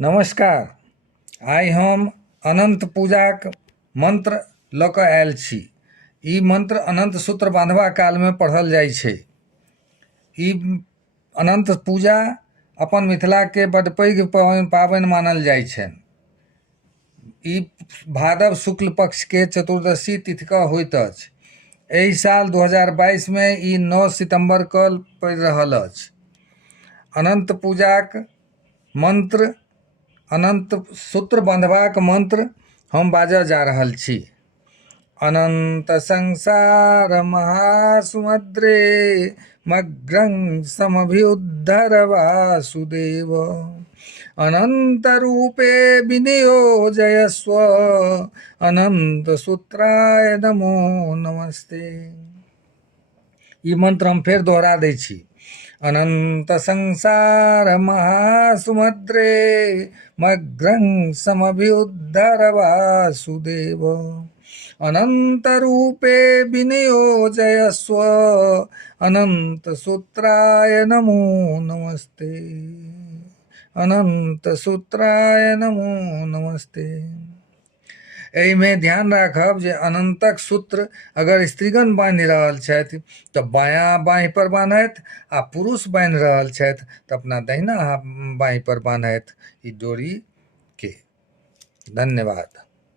नमस्कार। आइ हम अनंत पूजाक मंत्र लऽ कऽ आयल छी। ई मंत्र अनंत सूत्र बांधबा कालमे पढ़ल जाइ छै। ई अनंत पूजा अपन मिथिलाके बड्ड पैघ पाबनि मानल जाइ छनि। ई भादव शुक्ल पक्षके चतुर्दशी तिथिके होइत अछि। एहि साल 2022 में ई 9 सितंबर कऽ पड़ि रहल अछि। अनंत पूजाक मंत्र, अनंत सूत्र बांधबाक मंत्र हम बाजऽ जा रहल छी। अनंत संसार महासमुद्रे मग्रं समभिउद्धर वासुदेव। अनंत रूपे विनियोजयस्व। अनंत सूत्राय नमो नमस्ते। ई मंत्र हम फेर दोहरा दै छी। अनंत संसार महासमुद्रे मग्रं समभिउद्धर वासुदेव। अनंत रूपे विनियोजयस्व। अनंत सूत्राय नमो नमस्ते। अनंत सूत्राय नमो नमस्ते। एहिमे ध्यान राखब जे अनंतक सूत्र अगर स्त्रीगण बान्हि रहल छथि तऽ बायाँ बाँहि पर बान्हथि, आ पुरुष बान्हि रहल छथि तऽ अपना दहिना बाँहि पर बान्हथि ई डोरी के। धन्यवाद।